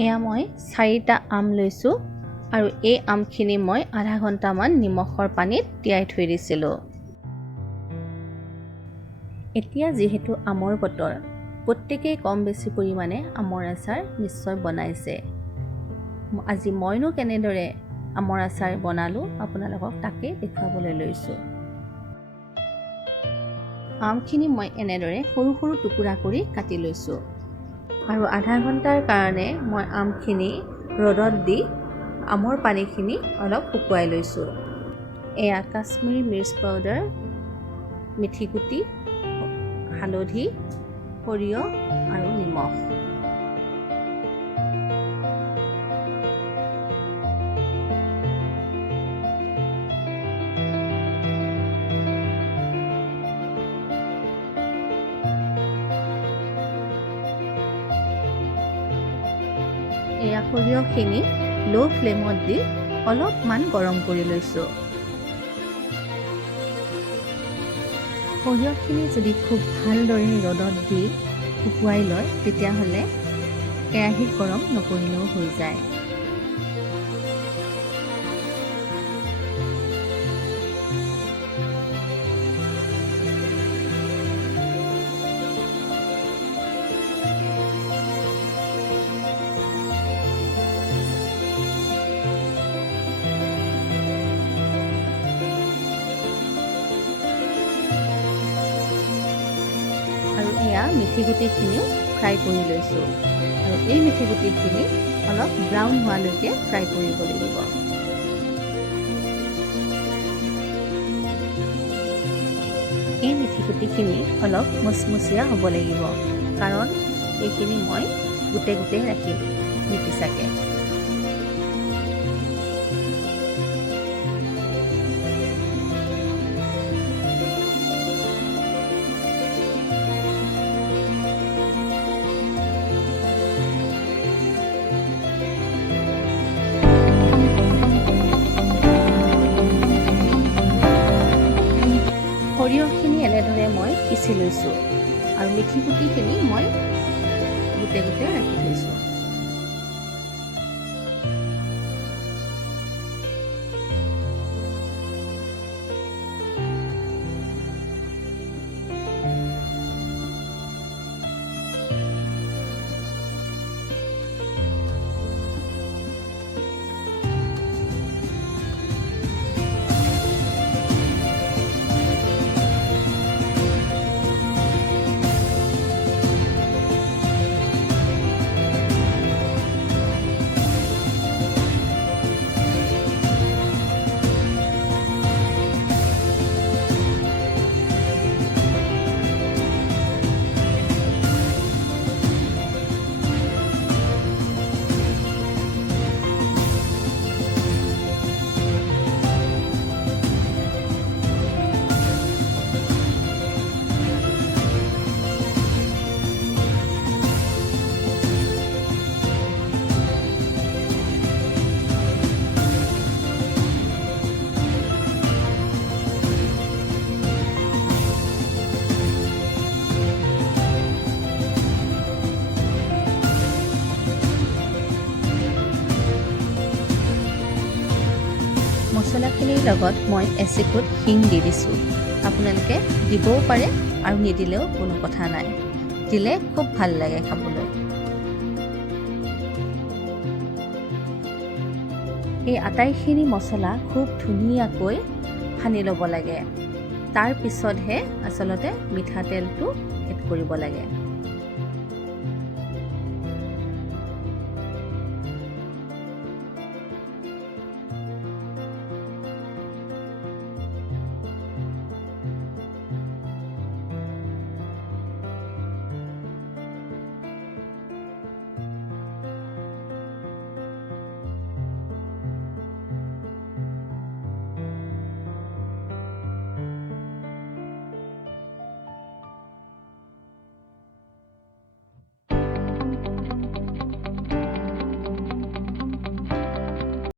এয়া মই 4টা আম লৈছোঁ আৰু এই আমখিনি মই আধা ঘণ্টামান নিমখৰ পানীত তিয়াই থৈ দিছিলোঁ। এতিয়া যিহেতু আমৰ বতৰ, প্ৰত্যেকেই কম বেছি পৰিমাণে আমৰ আচাৰ নিশ্চয় বনাইছে। আজি মইনো কেনেদৰে আমৰ আচাৰ বনালোঁ আপোনালোকক তাকে দেখুৱাবলৈ লৈছোঁ। আমখিনি মই এনেদৰে সৰু সৰু টুকুৰা কৰি কাটি লৈছোঁ আৰু আধা ঘণ্টাৰ কাৰণে মই আমখিনি ৰ'দত দি আমৰ পানীখিনি অলপ শুকুৱাই লৈছোঁ। এয়া কাশ্মীৰী মিৰ্চ পাউডাৰ, মিঠি গুটি, হালধি, সৰিয়হ আৰু নিমখ। এয়া সৰিয়হখিনি ল' ফ্লেমত দি অলপমান গৰম কৰি লৈছোঁ। সৰিয়হখিনি যদি খুব ভালদৰে ৰ'দত দি শুকুৱাই লয় তেতিয়াহ'লে কেৰাহীত গৰম নকৰিলেও হৈ যায়। আৰু এয়া মিঠি গুটিখিনিও ফ্ৰাই কৰি লৈছোঁ আৰু এই মিঠি গুটিখিনি অলপ ব্ৰাউন হোৱালৈকে ফ্ৰাই কৰিব লাগিব। এই মিঠি গুটিখিনি অলপ মচমচীয়া হ'ব লাগিব, কাৰণ এইখিনি মই গোটে গোটে ৰাখিম নিপিচাকে। সৰিয়হখিনি এনেদৰে মই পিচি লৈছোঁ আৰু মিঠি গুটিখিনি মই গোটে গোটে ৰাখি থৈছোঁ। মছলাখিনিৰ লগত মই এচিকুট হিং দি দিছোঁ। আপোনালোকে দিবও পাৰে আৰু নিদিলেও কোনো কথা নাই, দিলে খুব ভাল লাগে খাবলৈ। এই আটাইখিনি মছলা খুব ধুনীয়াকৈ সানি ল'ব লাগে, তাৰ পিছতহে আচলতে মিঠাতেলটো এড কৰিব লাগে।